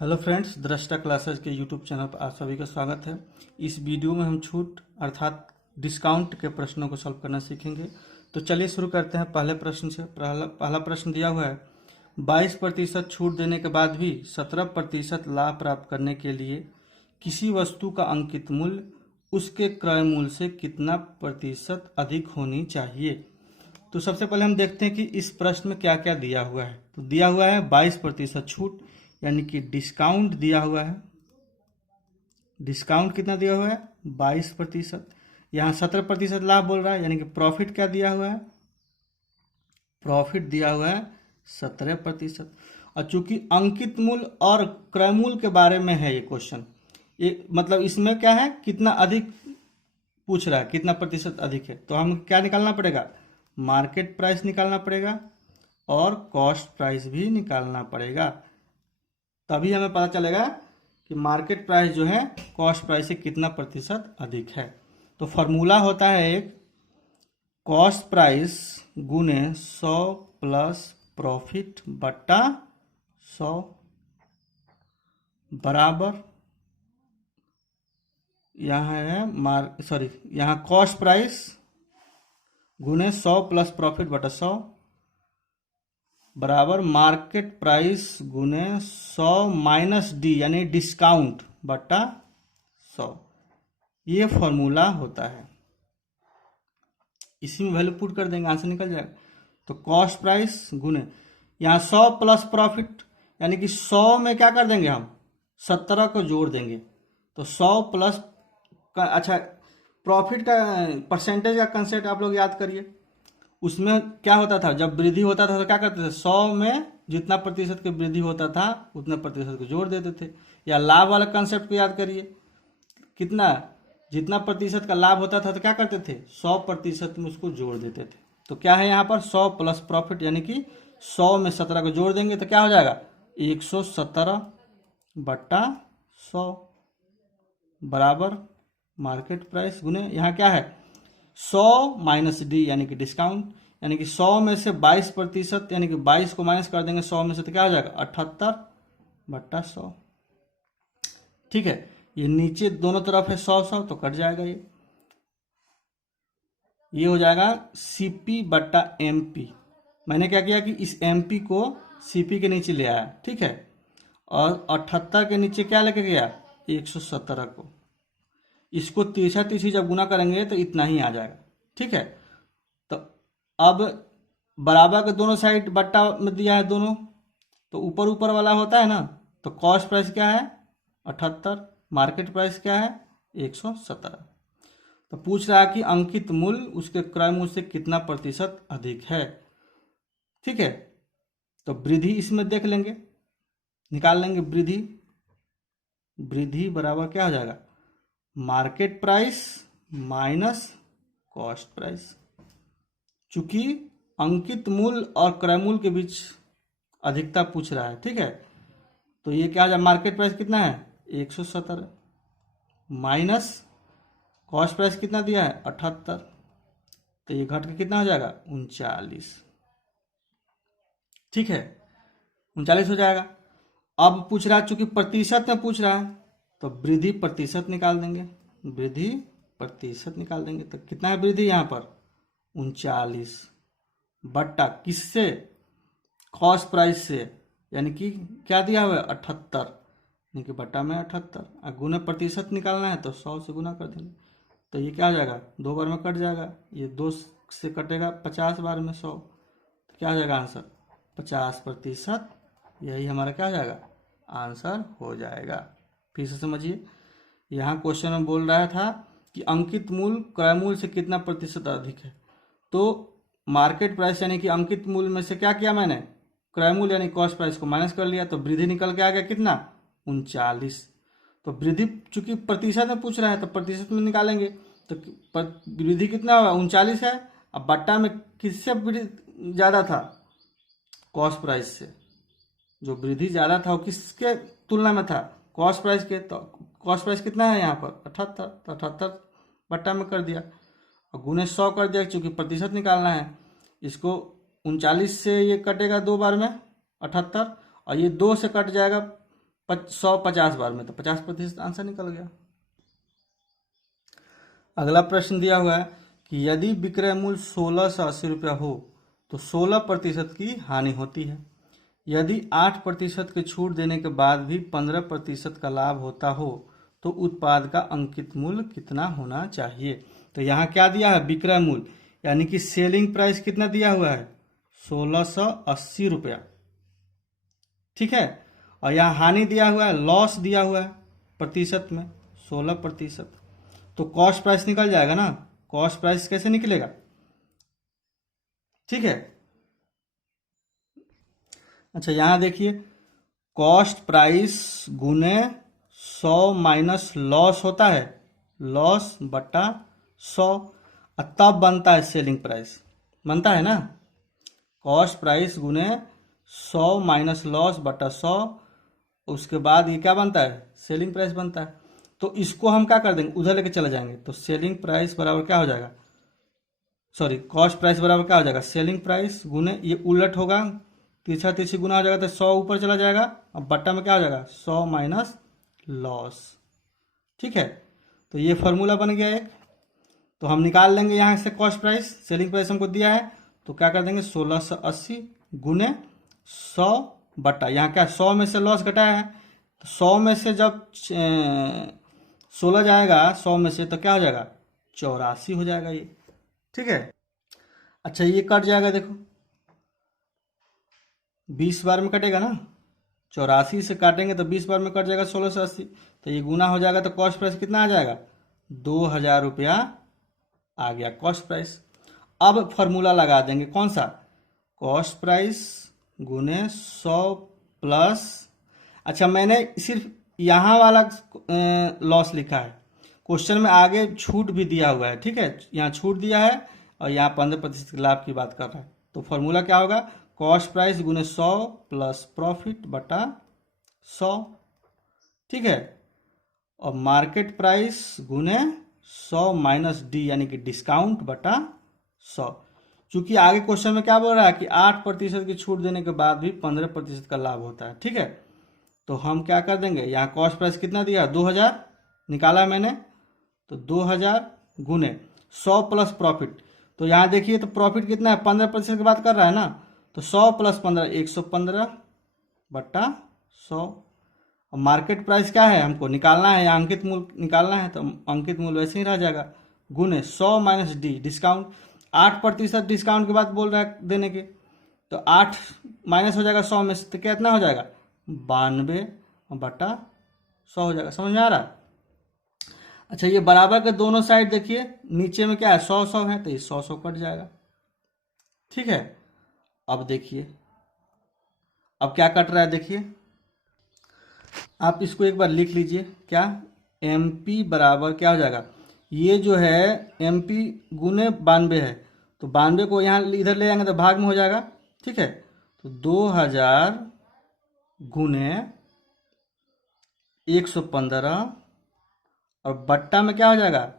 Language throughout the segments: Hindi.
हेलो फ्रेंड्स, दृष्टा क्लासेस के यूट्यूब चैनल पर आप सभी का स्वागत है। इस वीडियो में हम छूट अर्थात डिस्काउंट के प्रश्नों को सॉल्व करना सीखेंगे। तो चलिए शुरू करते हैं पहले प्रश्न से। पहला प्रश्न दिया हुआ है, 22% छूट देने के बाद भी 17% लाभ प्राप्त करने के लिए किसी वस्तु का अंकित मूल्य उसके क्रय मूल्य से कितना प्रतिशत अधिक होनी चाहिए। तो सबसे पहले हम देखते हैं कि इस प्रश्न में क्या क्या दिया हुआ है। तो दिया हुआ है 22% छूट, यानी कि डिस्काउंट दिया हुआ है। डिस्काउंट कितना दिया हुआ है? 22%। यहाँ 17% लाभ बोल रहा है, यानी कि प्रॉफिट क्या दिया हुआ है? प्रॉफिट दिया हुआ है 17%। और चूंकि अंकित मूल्य और क्रय मूल्य के बारे में है ये क्वेश्चन, ये मतलब इसमें क्या है, कितना अधिक पूछ रहा है, कितना प्रतिशत अधिक है। तो हम क्या निकालना पड़ेगा? मार्केट प्राइस निकालना पड़ेगा और कॉस्ट प्राइस भी निकालना पड़ेगा। तभी हमें पता चलेगा कि मार्केट प्राइस जो है कॉस्ट प्राइस से कितना प्रतिशत अधिक है। तो फॉर्मूला होता है एक, कॉस्ट प्राइस गुने 100 प्लस प्रॉफिट बट्टा 100 बराबर, यहाँ है यहाँ कॉस्ट प्राइस गुने 100 प्लस प्रॉफिट बटा 100 बराबर मार्केट प्राइस गुने 100 माइनस डी यानी डिस्काउंट बटा 100। ये फॉर्मूला होता है। इसी में वैल्यू पुट कर देंगे, आंसर निकल जाएगा। तो कॉस्ट प्राइस गुने यहाँ 100 प्लस प्रॉफिट, यानी कि 100 में क्या कर देंगे हम? 17 को जोड़ देंगे। तो 100 प्लस अच्छा, प्रॉफिट का परसेंटेज का कंसेप्ट आप लोग याद करिए। उसमें क्या होता था, जब वृद्धि होता था तो क्या करते थे? 100 में जितना प्रतिशत की वृद्धि होता था उतना प्रतिशत को जोड़ देते थे। या लाभ वाला कंसेप्ट को याद करिए, कितना, जितना प्रतिशत का लाभ होता था तो क्या करते थे? 100% में उसको जोड़ देते थे। तो क्या है यहाँ पर? 100 प्लस प्रॉफिट, यानी कि 100 में 17 को जोड़ देंगे तो क्या हो जाएगा? 117 बट्टा 100 बराबर मार्केट प्राइस गुने यहाँ क्या है? 100 माइनस डी यानी कि डिस्काउंट, यानी कि 100 में से 22%, यानी कि 22 को माइनस कर देंगे 100 में से तो क्या हो जाएगा? 78 बट्टा 100। ठीक है, ये नीचे दोनों तरफ है 100 तो कट जाएगा। ये हो जाएगा सीपी बट्टा एमपी। मैंने क्या किया कि इस एमपी को सीपी के नीचे ले आया, ठीक है, और 78 के नीचे क्या लेके गया? 117 को। इसको तिरछा तिरछी जब गुना करेंगे तो इतना ही आ जाएगा, ठीक है। तो अब बराबर के दोनों साइड बट्टा में दिया है दोनों, तो ऊपर ऊपर वाला होता है ना। तो कॉस्ट प्राइस क्या है? 78, मार्केट प्राइस क्या है? 117। तो पूछ रहा है कि अंकित मूल्य उसके क्रय मूल्य से कितना प्रतिशत अधिक है, ठीक है। तो वृद्धि इसमें देख लेंगे, निकाल लेंगे वृद्धि। वृद्धि बराबर क्या हो जाएगा? Market price minus cost price. चूंकि अंकित मूल्य और क्रय मूल्य के बीच अधिकता पूछ रहा है, ठीक है, तो ये क्या हो जाए? मार्केट प्राइस कितना है? 117 माइनस कॉस्ट प्राइस कितना दिया है? 78, तो ये घट के कितना हो जाएगा? 39, ठीक है, 39 हो जाएगा। अब पूछ रहा है, चूंकि प्रतिशत में पूछ रहा है, तो वृद्धि प्रतिशत निकाल देंगे। वृद्धि प्रतिशत निकाल देंगे तो कितना है वृद्धि यहाँ पर? 39 बट्टा किससे? कॉस्ट प्राइस से, यानी कि क्या दिया हुआ है? 78, यानी कि बट्टा में 78, और गुना प्रतिशत निकालना है तो 100 से गुना कर देंगे। तो ये क्या हो जाएगा? 2 बार में कट जाएगा, ये 2 से कटेगा 50 बार में 100, तो क्या हो जाएगा आंसर? 50%। यही हमारा क्या हो जाएगा? आंसर हो जाएगा। फिर से समझिए, यहाँ क्वेश्चन में बोल रहा था कि अंकित मूल्य क्रय मूल्य से कितना प्रतिशत अधिक है। तो मार्केट प्राइस यानी कि अंकित मूल्य में से क्या किया मैंने? क्रय मूल्य यानी कॉस्ट प्राइस को माइनस कर लिया, तो वृद्धि निकल के आ गया कितना? 39। तो वृद्धि चूंकि प्रतिशत में पूछ रहा है तो प्रतिशत में निकालेंगे, तो वृद्धि कितना होगा? 39 है। अब बट्टा में किससे वृद्धि ज्यादा था? कॉस्ट प्राइस से। जो वृद्धि ज्यादा था वो किसके तुलना में था? कॉस्ट प्राइस के। तो कॉस्ट प्राइस कितना है यहाँ पर? 78, तो 78 बट्टा में कर दिया और गुने 100 कर दिया, क्योंकि प्रतिशत निकालना है। इसको 39 से ये कटेगा 2 बार में 78, और ये 2 से कट जाएगा 150 बार में, तो 50% आंसर निकल गया। अगला प्रश्न दिया हुआ है कि यदि विक्रय मूल्य 1680 रुपया हो तो 16% की हानि होती है। यदि 8% की छूट देने के बाद भी 15% का लाभ होता हो तो उत्पाद का अंकित मूल्य कितना होना चाहिए। तो यहाँ क्या दिया है, विक्रय मूल्य यानी कि सेलिंग प्राइस कितना दिया हुआ है, 1680 रुपया, ठीक है। और यहाँ हानि दिया हुआ है, लॉस दिया हुआ है प्रतिशत में 16%, तो कॉस्ट प्राइस निकल जाएगा ना। कॉस्ट प्राइस कैसे निकलेगा, ठीक है। अच्छा यहाँ देखिए, कॉस्ट प्राइस गुने 100 माइनस लॉस होता है, लॉस बटा 100, तब बनता है सेलिंग प्राइस, बनता है ना। कॉस्ट प्राइस गुने 100 माइनस लॉस बटा 100, उसके बाद ये क्या बनता है, सेलिंग प्राइस बनता है। तो इसको हम क्या कर देंगे, उधर लेके चले जाएंगे, तो सेलिंग प्राइस बराबर क्या हो जाएगा, सॉरी कॉस्ट प्राइस बराबर क्या हो जाएगा, सेलिंग प्राइस गुने, ये उलट होगा, तिरछा तिरछी गुना हो जाएगा तो 100 ऊपर चला जाएगा, अब बट्टा में क्या हो जाएगा, 100 माइनस लॉस, ठीक है। तो ये फॉर्मूला बन गया एक। तो हम निकाल लेंगे यहाँ से कॉस्ट प्राइस, सेलिंग प्राइस हमको दिया है, तो क्या कर देंगे 1680 गुने 100 बट्टा, यहाँ क्या 100 में से लॉस घटाया है, तो 100 में से जब 16 जाएगा 100 में से, तो क्या हो जाएगा 84 हो जाएगा ये, ठीक है। अच्छा ये कट जाएगा, देखो 20 बार में कटेगा ना, 84 से काटेंगे तो 20 बार में कट जाएगा 1680, तो ये गुना हो जाएगा, तो कॉस्ट प्राइस कितना आ जाएगा, 2000 रुपया आ गया कॉस्ट प्राइस। अब फॉर्मूला लगा देंगे, कौन सा, कॉस्ट प्राइस गुने 100 प्लस, अच्छा मैंने सिर्फ यहाँ वाला लॉस लिखा है, क्वेश्चन में आगे छूट भी दिया हुआ है, ठीक है, यहाँ छूट दिया है और यहाँ 15% लाभ की बात कर रहा है। तो फॉर्मूला क्या होगा, कॉस्ट प्राइस गुने 100 प्लस प्रॉफिट बटा 100, ठीक है। और मार्केट प्राइस गुने 100 माइनस डी यानी कि डिस्काउंट बटा 100। चूंकि आगे क्वेश्चन में क्या बोल रहा है कि 8% की छूट देने के बाद भी 15% का लाभ होता है, ठीक है। तो हम क्या कर देंगे, यहाँ कॉस्ट प्राइस कितना दिया, 2000 निकाला मैंने, तो 2000 गुने 100 प्लस प्रॉफिट, तो यहाँ देखिए तो प्रॉफिट कितना है, 15% की बात कर रहा है ना, तो 100 प्लस 15 115 बट्टा 100। और मार्केट प्राइस क्या है, हमको निकालना है, या अंकित मूल्य निकालना है, तो अंकित मूल्य वैसे ही रह जाएगा, गुने 100 माइनस डी डिस्काउंट, 8% डिस्काउंट की बात बोल रहा है देने के, तो 8 माइनस हो जाएगा 100 में से, तो कितना हो जाएगा 92 बटा 100 हो जाएगा, समझ में आ रहा। अच्छा ये बराबर के दोनों साइड देखिए, नीचे में क्या है 100 100 है, तो ये 100 100 कट जाएगा, ठीक है। अब देखिए अब क्या कट रहा है, देखिए आप इसको एक बार लिख लीजिए, क्या MP बराबर क्या हो जाएगा, ये जो है MP गुने 92 है, तो 92 को यहाँ इधर ले जाएंगे तो भाग में हो जाएगा, ठीक है। तो 2000 गुने 115 और बट्टा में क्या हो जाएगा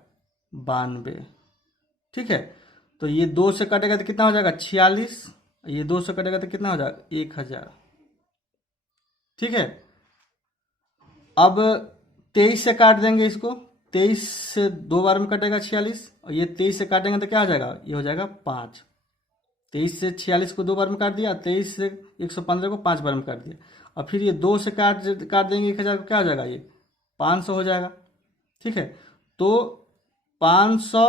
92, ठीक है। तो ये 2 से कटेगा तो कितना हो जाएगा 46, ये 2 से कटेगा तो कितना हो जाएगा 1000, ठीक है। अब 23 से काट देंगे इसको, 23 से 2 बार में कटेगा 46, और ये 23 से काटेंगे तो क्या हो जाएगा, ये हो जाएगा 5, 23 से 46 को 2 बार में काट दिया, 23 से 115 को 5 बार में काट दिया, और फिर ये 2 से काट देंगे 1000 को, क्या हो जाएगा ये 500 हो जाएगा, ठीक है। तो 500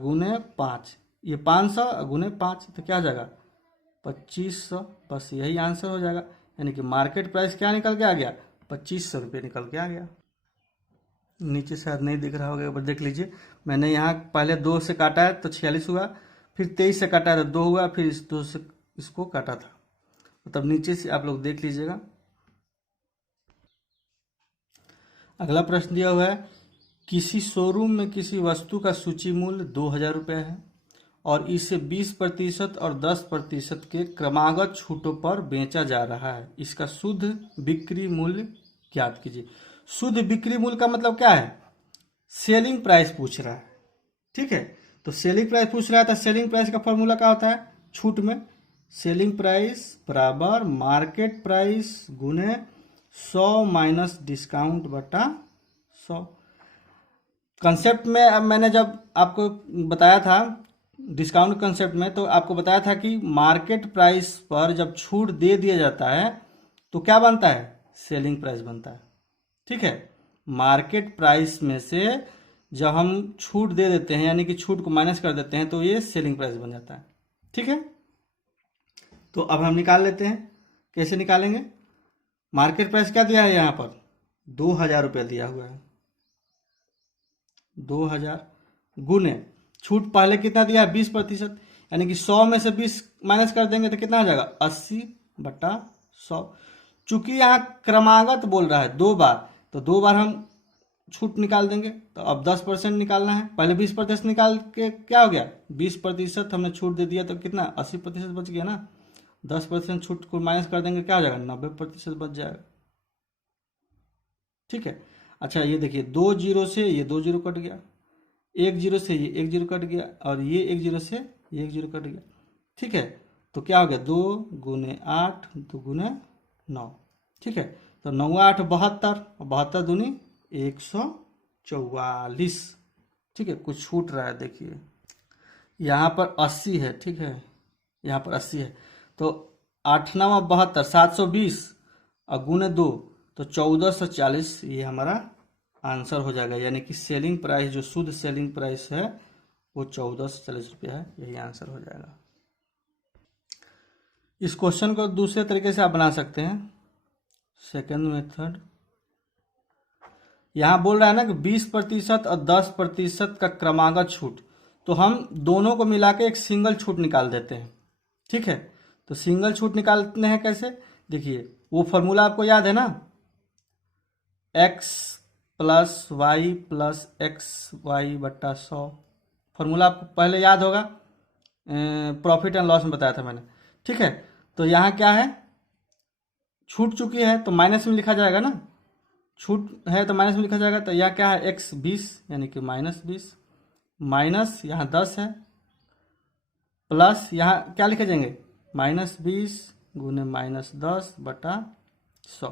गुने 5, ये 500 गुने 5, तो क्या हो जाएगा 2500, बस यही आंसर हो जाएगा। यानी कि मार्केट प्राइस क्या निकल के आ गया, 2500 रुपये निकल के आ गया। नीचे शायद नहीं दिख रहा होगा, एक बार देख लीजिए, मैंने यहाँ पहले 2 से काटा है तो 46 हुआ, फिर 23 से काटा है तो 2 हुआ, फिर इस 2 से इसको काटा था, मतलब नीचे से आप लोग देख लीजिएगा। अगला प्रश्न दिया हुआ है, किसी शोरूम में किसी वस्तु का सूची मूल्य 2000 रुपये है और इसे 20% और 10% के क्रमागत छूटों पर बेचा जा रहा है, इसका शुद्ध बिक्री मूल्य ज्ञात कीजिए। शुद्ध बिक्री मूल्य का मतलब क्या है, सेलिंग प्राइस पूछ रहा है, ठीक है। तो सेलिंग प्राइस पूछ रहा है, तो सेलिंग प्राइस का फॉर्मूला क्या होता है, छूट में सेलिंग प्राइस बराबर मार्केट प्राइस गुने 100 माइनस डिस्काउंट बटा 100। कंसेप्ट में अब मैंने जब आपको बताया था डिस्काउंट कंसेप्ट में, तो आपको बताया था कि मार्केट प्राइस पर जब छूट दे दिया जाता है तो क्या बनता है, सेलिंग प्राइस बनता है। ठीक है, मार्केट प्राइस में से जब हम छूट दे देते हैं यानी कि छूट को माइनस कर देते हैं तो ये सेलिंग प्राइस बन जाता है। ठीक है, तो अब हम निकाल लेते हैं। कैसे निकालेंगे, मार्केट प्राइस क्या दिया है यहाँ पर, 2000 रुपया दिया हुआ है। 2000 गुने छूट पहले कितना दिया है, 20%, यानी कि 100 में से 20 माइनस कर देंगे तो कितना हो जाएगा, 80/100। चूंकि यहाँ क्रमागत बोल रहा है 2 बार, तो 2 बार हम छूट निकाल देंगे। तो अब 10% निकालना है, पहले 20% निकाल के क्या हो गया, 20% हमने छूट दे दिया तो कितना 80% बच गया ना। 10% छूट को माइनस कर देंगे क्या हो जाएगा, 90% बच जाएगा। ठीक है, अच्छा ये देखिए 2 जीरो से ये 2 जीरो कट गया, 1 जीरो से ये 1 जीरो कट गया, और ये 1 जीरो से ये 1 जीरो कट गया। ठीक है, तो क्या हो गया, 2 गुने 8 2 गुने 9। ठीक है, तो 9 8 72, 72 दूनी 144। ठीक है, कुछ छूट रहा है, देखिए यहाँ पर 80 है। ठीक है, यहाँ पर 80 है, तो 8 9 72 720 और गुने 2 तो 1440, ये हमारा आंसर हो जाएगा। यानी कि सेलिंग प्राइस जो शुद्ध सेलिंग प्राइस है वो 1440 रुपया है, यही आंसर हो जाएगा। इस क्वेश्चन को दूसरे तरीके से आप बना सकते हैं, सेकेंड मेथड। यहाँ बोल रहा है ना कि 20% और 10% का क्रमागत छूट, तो हम दोनों को मिला के एक सिंगल छूट निकाल देते हैं। ठीक है, तो सिंगल छूट निकालते हैं कैसे, देखिए वो फॉर्मूला आपको याद है ना, x plus y plus x y बट्टा 100। फॉर्मूला आपको पहले याद होगा, प्रॉफिट एंड लॉस में बताया था मैंने। ठीक है, तो यहाँ क्या है, छूट चुकी है तो माइनस में लिखा जाएगा ना, छूट है तो माइनस में लिखा जाएगा। तो यहाँ क्या है, x 20 यानी कि -20, माइनस यहाँ 10 है, प्लस यहाँ क्या लिखे जाएंगे, -20 गुने -10 बटा 100।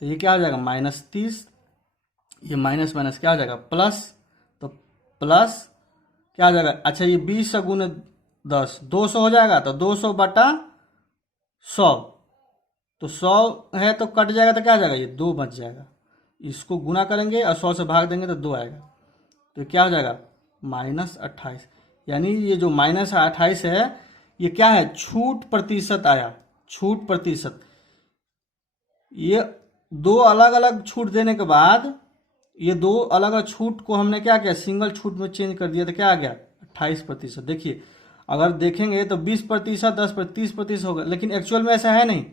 तो ये क्या हो जाएगा, -30, ये माइनस माइनस क्या हो जाएगा, प्लस, तो प्लस क्या हो जाएगा, अच्छा ये 20 गुने 10 200 हो जाएगा, तो 200 बटा 100, तो 100 है तो कट जाएगा तो क्या आ जाएगा, ये 2 बच जाएगा। इसको गुना करेंगे और 100 से भाग देंगे तो 2 आएगा, तो क्या हो जाएगा, -28। यानी ये जो -28 है ये क्या है, छूट प्रतिशत आया, छूट प्रतिशत। ये दो अलग अलग छूट देने के बाद ये दो अलग अलग छूट को हमने क्या किया, सिंगल छूट में चेंज कर दिया, तो क्या आ गया, 28%। देखिए अगर देखेंगे तो 20%, 10%, 30% होगा, लेकिन एक्चुअल में ऐसा है नहीं,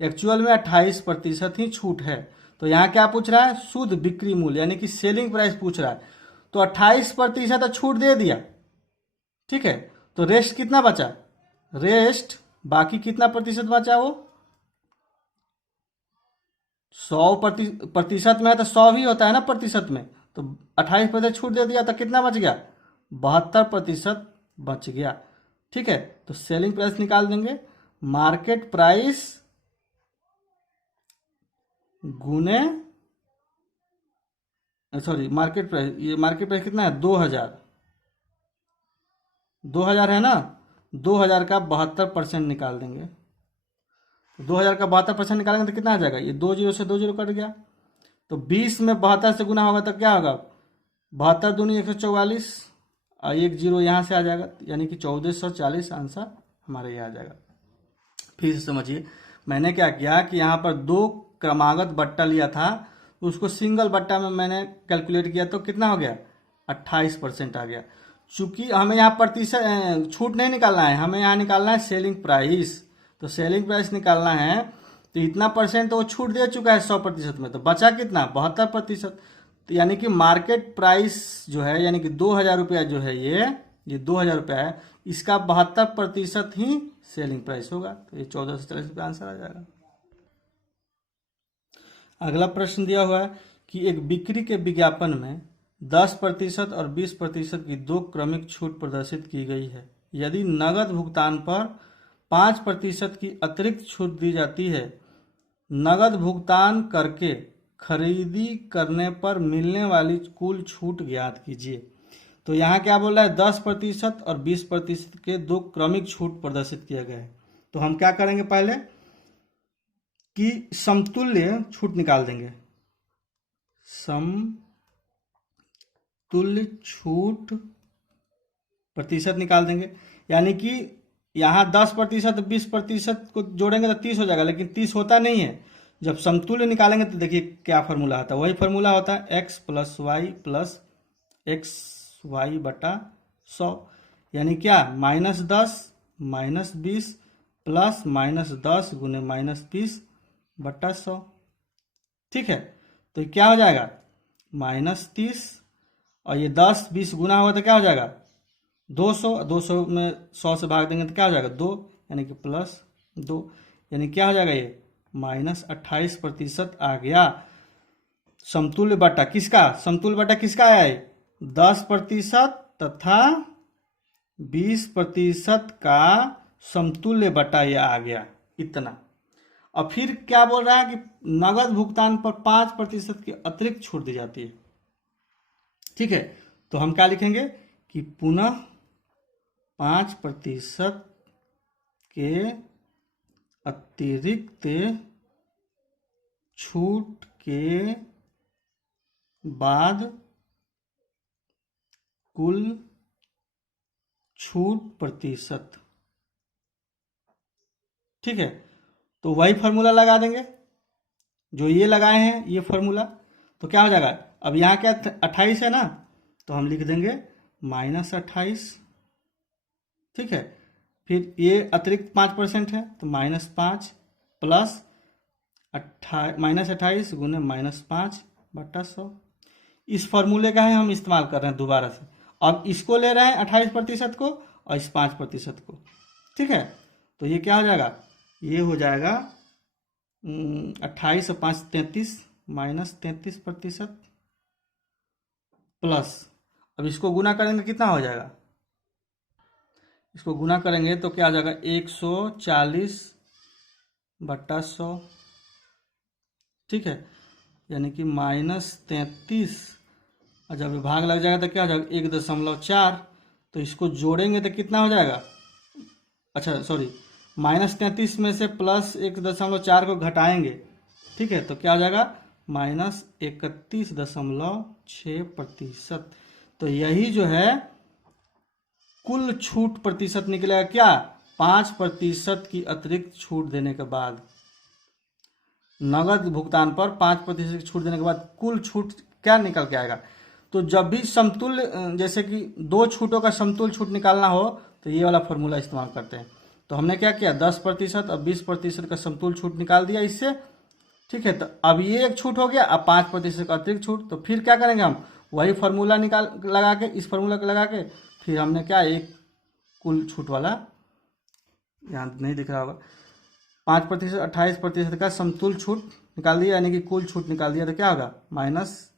एक्चुअल में 28% ही छूट है। तो यहाँ क्या पूछ रहा है, शुद्ध बिक्री मूल्य यानी कि सेलिंग प्राइस पूछ रहा है, तो 28% छूट दे दिया। ठीक है, तो रेस्ट कितना बचा, रेस्ट बाकी कितना प्रतिशत बचा, वो 100% में है तो 100 ही होता है ना प्रतिशत में, तो 28% छूट दे दिया तो कितना बच गया, 72% बच गया। ठीक है, तो सेलिंग प्राइस निकाल देंगे, मार्केट प्राइस गुने, सॉरी मार्केट प्राइस, ये मार्केट प्राइस कितना है, 2000, 2000 है ना, 2000 का 72% निकाल देंगे। 2000 का 72% निकालेंगे तो कितना आ जाएगा, ये 2 जीरो से 2 जीरो कट गया, तो 20 में 72 से गुना होगा तो क्या होगा, 72 दूनी 144 और 1 जीरो यहाँ से आ जाएगा, यानी कि 1440 आंसर हमारे ये आ जाएगा। फिर से समझिए, मैंने क्या किया कि यहाँ पर 2 क्रमागत बट्टा लिया था, उसको सिंगल बट्टा में मैंने कैलकुलेट किया तो कितना हो गया, 28% आ गया। चूंकि हमें यहाँ प्रतिशत छूट नहीं निकालना है, हमें यहाँ निकालना है सेलिंग प्राइस, तो सेलिंग प्राइस निकालना है तो इतना परसेंट तो वो छूट दे चुका है 100% में, तो बचा कितना, 72%। तो यानी कि मार्केट प्राइस जो है यानी कि 2000 रुपया जो है, ये 2000 रुपया है, इसका 72% ही सेलिंग प्राइस होगा, तो ये 1440 रुपया आंसर आ जाएगा। अगला प्रश्न दिया हुआ है कि एक बिक्री के विज्ञापन में 10% और 20% की 2 क्रमिक छूट प्रदर्शित की गई है। यदि नगद भुगतान पर 5% की अतिरिक्त छूट दी जाती है नगद भुगतान करके खरीदी करने पर मिलने वाली कुल छूट ज्ञात कीजिए। तो यहाँ क्या बोल रहा है, 10% और 20% के दो क्रमिक छूट प्रदर्शित किए गए हैं। तो हम क्या करेंगे, पहले कि समतुल्य छूट निकाल देंगे। समतुल्य छूट प्रतिशत निकाल देंगे, यानी कि यहाँ 10% 20% को जोड़ेंगे तो 30 हो जाएगा, लेकिन 30 होता नहीं है। जब समतुल्य निकालेंगे तो देखिए क्या फार्मूला आता है, वही फार्मूला होता है x + y + xy बटा 100, यानी क्या -10 -20 प्लस -10 गुने -20 बटा 100। ठीक है, तो ये क्या हो जाएगा -30, और ये 10 20 गुना होगा तो क्या हो जाएगा 200, 200 में 100 से भाग देंगे तो क्या हो जाएगा 2, यानी कि +2, यानी क्या हो जाएगा ये -28% आ गया। समतुल्य बटा किसका, समतुल्य बटा किसका आया है, 10% तथा 20% का समतुल्य बटा ये आ गया इतना। और फिर क्या बोल रहा है कि नगद भुगतान पर 5% की अतिरिक्त छूट दी जाती है। ठीक है, तो हम क्या लिखेंगे कि पुनः 5% के अतिरिक्त छूट के बाद कुल छूट प्रतिशत। ठीक है, तो वही फार्मूला लगा देंगे जो ये लगाए हैं, ये फार्मूला। तो क्या हो जाएगा, अब यहाँ क्या 28 है ना, तो हम लिख देंगे -28। ठीक है, फिर ये अतिरिक्त 5% है तो -5 प्लस -28 गुने -5 बटा 100। इस फॉर्मूले का है हम इस्तेमाल कर रहे हैं दोबारा से। अब इसको ले रहे हैं 28% को और इस 5% को। ठीक है, तो ये क्या हो जाएगा, ये हो जाएगा 28 और 5 33 -33% प्लस, अब इसको गुना करेंगे कितना हो जाएगा, इसको गुना करेंगे तो क्या आ जाएगा 140 बटा 100। ठीक है, यानी कि -33, और जब भाग लग जाएगा तो क्या हो जाएगा 1.4। तो इसको जोड़ेंगे तो कितना हो जाएगा, अच्छा सॉरी, -33 में से +1.4 को घटाएंगे। ठीक है, तो क्या हो जाएगा -31.6%। तो यही जो है कुल छूट प्रतिशत निकलेगा, क्या 5% की अतिरिक्त छूट देने के बाद, नगद भुगतान पर 5% की छूट देने के बाद कुल छूट क्या निकल के आएगा। तो जब भी समतुल्य, जैसे कि दो छूटों का समतुल्य छूट निकालना हो तो ये वाला फॉर्मूला इस्तेमाल करते हैं। तो हमने क्या किया 10% और 20% का समतुल्य छूट निकाल दिया इससे। ठीक है, तो अब ये एक छूट हो गया, अब 5% का अतिरिक्त छूट। तो फिर क्या करेंगे हम, वही फार्मूला निकाल लगा के, इस फार्मूला को लगा के फिर हमने क्या एक कुल छूट वाला, यहाँ नहीं दिख रहा होगा, 5% 28% का समतुल्य छूट निकाल दिया, यानी कि कुल छूट निकाल दिया। तो क्या होगा माइनस,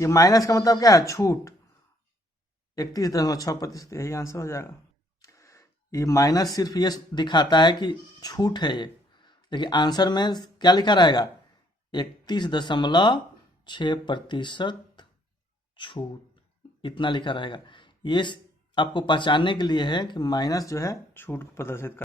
ये माइनस का मतलब क्या है छूट 31.6%, यही आंसर हो जाएगा। ये माइनस सिर्फ ये दिखाता है कि छूट है ये, लेकिन आंसर में क्या लिखा रहेगा 31.6% छूट, इतना लिखा रहेगा। ये आपको पहचानने के लिए है कि माइनस जो है छूट को प्रदर्शित कर